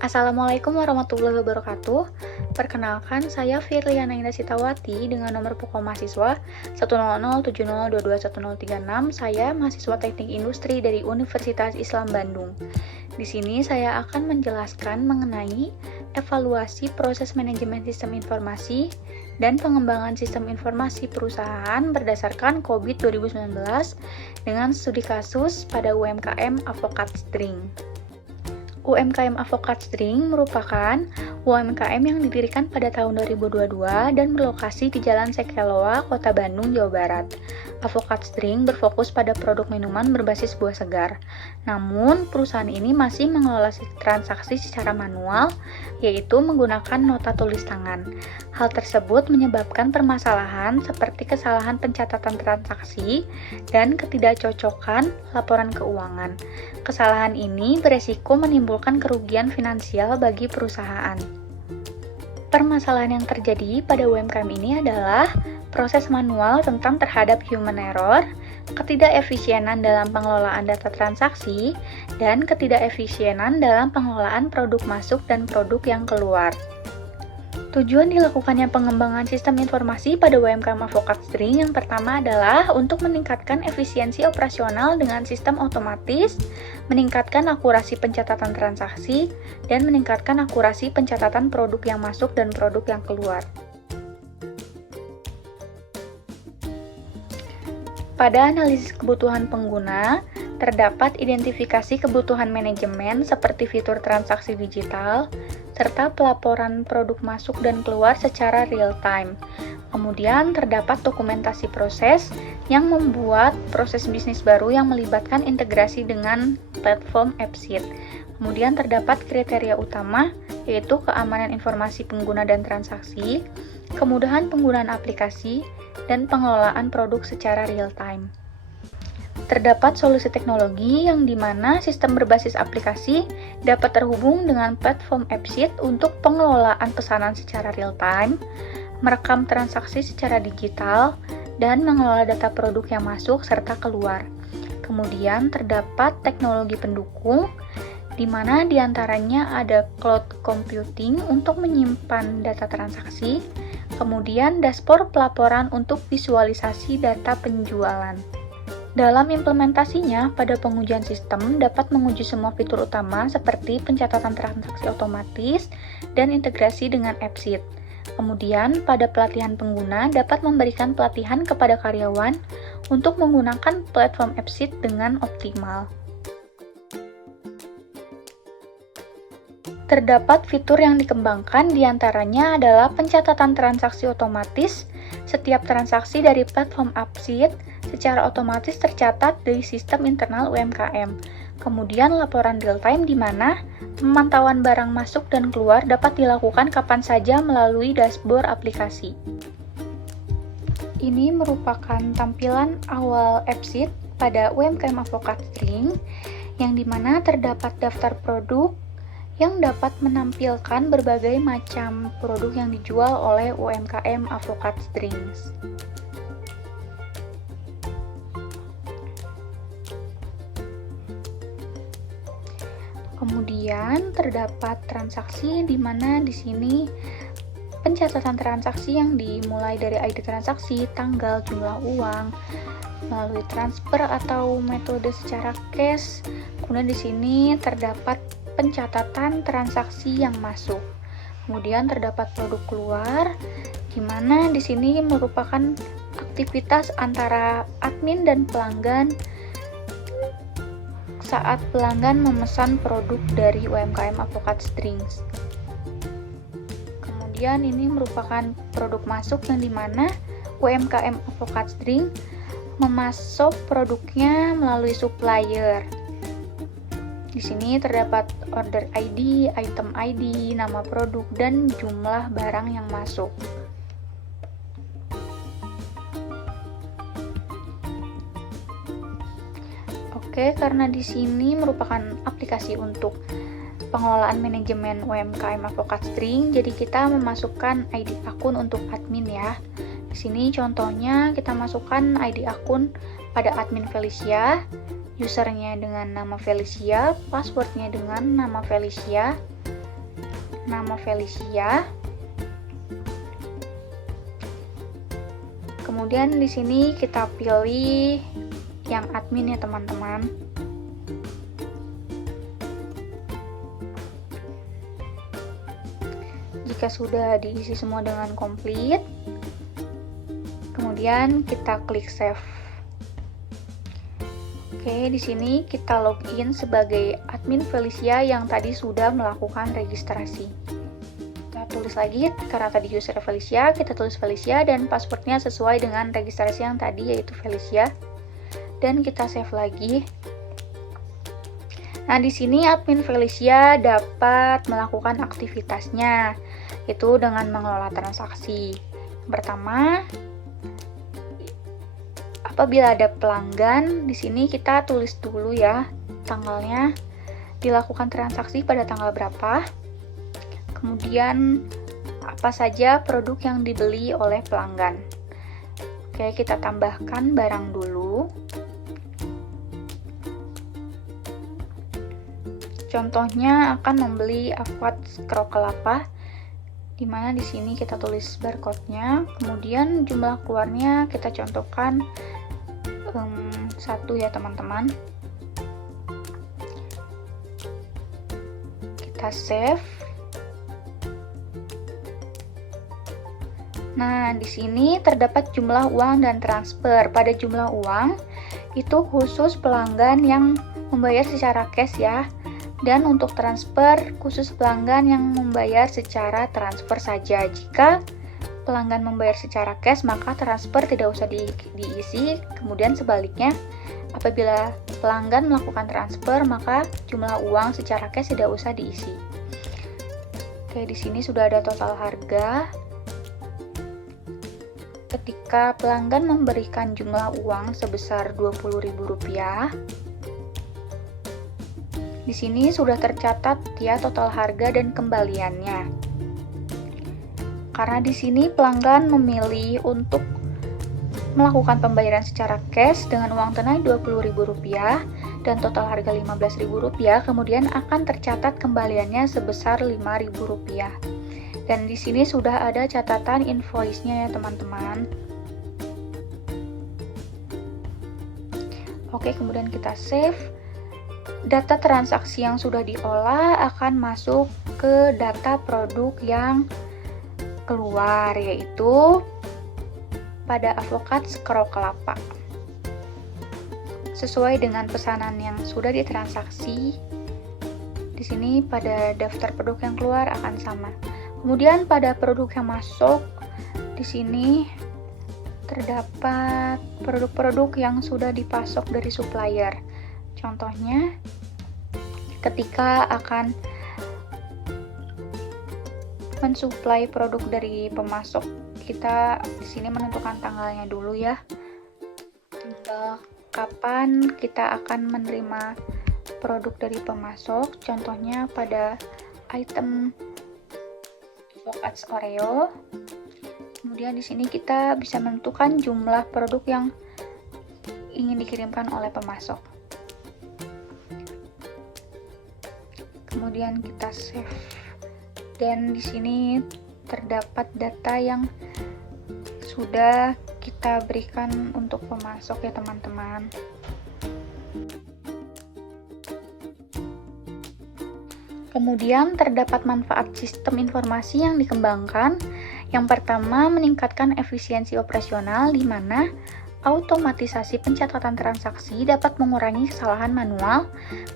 Assalamualaikum warahmatullahi wabarakatuh. Perkenalkan, saya Firliana Indah Sitawati dengan nomor pokok mahasiswa 10070221036. Saya mahasiswa Teknik Industri dari Universitas Islam Bandung. Di sini saya akan menjelaskan mengenai evaluasi proses manajemen sistem informasi dan pengembangan sistem informasi perusahaan berdasarkan COVID 2019 dengan studi kasus pada UMKM Avokat String. UMKM Avokat String merupakan UMKM yang didirikan pada tahun 2022 dan berlokasi di Jalan Sekeloa, Kota Bandung, Jawa Barat. Avokat String berfokus pada produk minuman berbasis buah segar. Namun, perusahaan ini masih mengelola transaksi secara manual, yaitu menggunakan nota tulis tangan. Hal tersebut menyebabkan permasalahan seperti kesalahan pencatatan transaksi dan ketidakcocokan laporan keuangan. Kesalahan ini beresiko menimbulkan kerugian finansial bagi perusahaan. Permasalahan yang terjadi pada UMKM ini adalah proses manual rentan terhadap human error, ketidakefisienan dalam pengelolaan data transaksi, dan ketidakefisienan dalam pengelolaan produk masuk dan produk yang keluar. Tujuan dilakukannya pengembangan sistem informasi pada UMKM Avokat String yang pertama adalah untuk meningkatkan efisiensi operasional dengan sistem otomatis, meningkatkan akurasi pencatatan transaksi, dan meningkatkan akurasi pencatatan produk yang masuk dan produk yang keluar. Pada analisis kebutuhan pengguna, terdapat identifikasi kebutuhan manajemen seperti fitur transaksi digital, serta pelaporan produk masuk dan keluar secara real-time. Kemudian terdapat dokumentasi proses yang membuat proses bisnis baru yang melibatkan integrasi dengan platform AppSheet. Kemudian terdapat kriteria utama, yaitu keamanan informasi pengguna dan transaksi, kemudahan penggunaan aplikasi, dan pengelolaan produk secara real-time. Terdapat solusi teknologi yang dimana sistem berbasis aplikasi dapat terhubung dengan platform AppSheet untuk pengelolaan pesanan secara real-time, merekam transaksi secara digital, dan mengelola data produk yang masuk serta keluar. Kemudian terdapat teknologi pendukung, di mana diantaranya ada cloud computing untuk menyimpan data transaksi, kemudian dashboard pelaporan untuk visualisasi data penjualan. Dalam implementasinya, pada pengujian sistem dapat menguji semua fitur utama seperti pencatatan transaksi otomatis dan integrasi dengan AppSheet. Kemudian, pada pelatihan pengguna dapat memberikan pelatihan kepada karyawan untuk menggunakan platform AppSheet dengan optimal. Terdapat fitur yang dikembangkan diantaranya adalah pencatatan transaksi otomatis. Setiap transaksi dari platform AppSheet secara otomatis tercatat di sistem internal UMKM. Kemudian laporan real-time di mana pemantauan barang masuk dan keluar dapat dilakukan kapan saja melalui dashboard aplikasi. Ini merupakan tampilan awal AppSheet pada UMKM Avokat String, yang dimana terdapat daftar produk yang dapat menampilkan berbagai macam produk yang dijual oleh UMKM Avokat Strings. Kemudian terdapat transaksi di mana di sini pencatatan transaksi yang dimulai dari ID transaksi, tanggal, jumlah uang, melalui transfer atau metode secara cash. Kemudian di sini terdapat pencatatan transaksi yang masuk. Kemudian terdapat produk keluar, di mana di sini merupakan aktivitas antara admin dan pelanggan saat pelanggan memesan produk dari UMKM Avokat Strings. Kemudian ini merupakan produk masuk yang dimana UMKM Avokat String memasok produknya melalui supplier. Di sini terdapat order ID, item ID, nama produk, dan jumlah barang yang masuk. Oke, karena di sini merupakan aplikasi untuk pengelolaan manajemen UMKM Avokat String, jadi kita memasukkan ID akun untuk admin ya. Di sini contohnya kita masukkan ID akun pada admin Felicia, usernya dengan nama Felicia, passwordnya dengan nama Felicia, nama Felicia. Kemudian di sini kita pilih yang admin ya teman-teman. Jika sudah diisi semua dengan komplit, kemudian kita klik save. Oke, di sini kita login sebagai admin Felicia yang tadi sudah melakukan registrasi. Kita tulis lagi, karena tadi user Felicia, kita tulis Felicia dan passwordnya sesuai dengan registrasi yang tadi, yaitu Felicia. Dan kita save lagi. Nah, di sini admin Felicia dapat melakukan aktivitasnya, itu dengan mengelola transaksi. Pertama, apabila ada pelanggan, di sini kita tulis dulu ya tanggalnya, dilakukan transaksi pada tanggal berapa, kemudian apa saja produk yang dibeli oleh pelanggan. Oke, kita tambahkan barang dulu. Contohnya akan membeli avokat kerok kelapa, di mana di sini kita tulis barcode-nya, kemudian jumlah keluarnya kita contohkan 1 ya teman-teman. Kita save. Nah, di sini terdapat jumlah uang dan transfer. Pada jumlah uang itu khusus pelanggan yang membayar secara cash ya. Dan untuk transfer khusus pelanggan yang membayar secara transfer saja. Jika pelanggan membayar secara cash, maka transfer tidak usah diisi. Kemudian sebaliknya, apabila pelanggan melakukan transfer, maka jumlah uang secara cash tidak usah diisi. Oke, di sini sudah ada total harga. Ketika pelanggan memberikan jumlah uang sebesar Rp20.000, di sini sudah tercatat ya total harga dan kembaliannya. Karena di sini pelanggan memilih untuk melakukan pembayaran secara cash dengan uang tunai Rp20.000 dan total harga Rp15.000, kemudian akan tercatat kembaliannya sebesar Rp5.000. Dan di sini sudah ada catatan invoice-nya ya teman-teman. Oke, kemudian kita save. Data transaksi yang sudah diolah akan masuk ke data produk yang keluar, yaitu pada avokat kerok kelapa. Sesuai dengan pesanan yang sudah ditransaksi, di sini pada daftar produk yang keluar akan sama. Kemudian pada produk yang masuk, di sini terdapat produk-produk yang sudah dipasok dari supplier. Contohnya, ketika akan mensuplai produk dari pemasok, kita di sini menentukan tanggalnya dulu ya. Tanggal kapan kita akan menerima produk dari pemasok. Contohnya pada item avokat Oreo. Kemudian di sini kita bisa menentukan jumlah produk yang ingin dikirimkan oleh pemasok. Kemudian kita save. Dan di sini terdapat data yang sudah kita berikan untuk pemasok ya teman-teman. Kemudian terdapat manfaat sistem informasi yang dikembangkan. Yang pertama, meningkatkan efisiensi operasional, di mana automatisasi pencatatan transaksi dapat mengurangi kesalahan manual.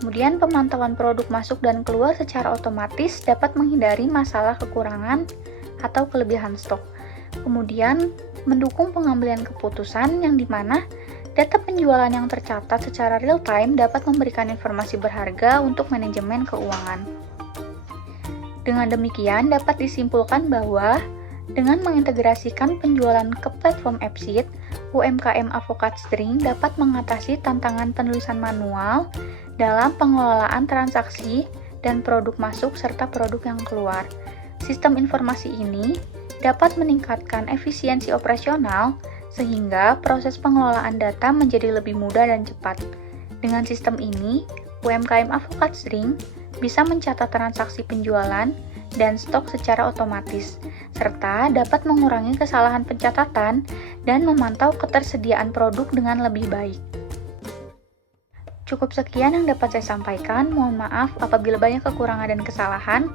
Kemudian pemantauan produk masuk dan keluar secara otomatis dapat menghindari masalah kekurangan atau kelebihan stok. Kemudian mendukung pengambilan keputusan, yang dimana data penjualan yang tercatat secara real time dapat memberikan informasi berharga untuk manajemen keuangan. Dengan demikian dapat disimpulkan bahwa dengan mengintegrasikan penjualan ke platform Appsit, UMKM Avokat String dapat mengatasi tantangan penulisan manual dalam pengelolaan transaksi dan produk masuk serta produk yang keluar. Sistem informasi ini dapat meningkatkan efisiensi operasional sehingga proses pengelolaan data menjadi lebih mudah dan cepat. Dengan sistem ini, UMKM Avokat String bisa mencatat transaksi penjualan dan stok secara otomatis, serta dapat mengurangi kesalahan pencatatan dan memantau ketersediaan produk dengan lebih baik. Cukup sekian yang dapat saya sampaikan. Mohon maaf apabila banyak kekurangan dan kesalahan.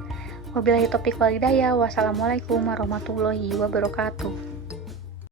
Wabillahi taufiq wal hidayah. Wassalamualaikum warahmatullahi wabarakatuh.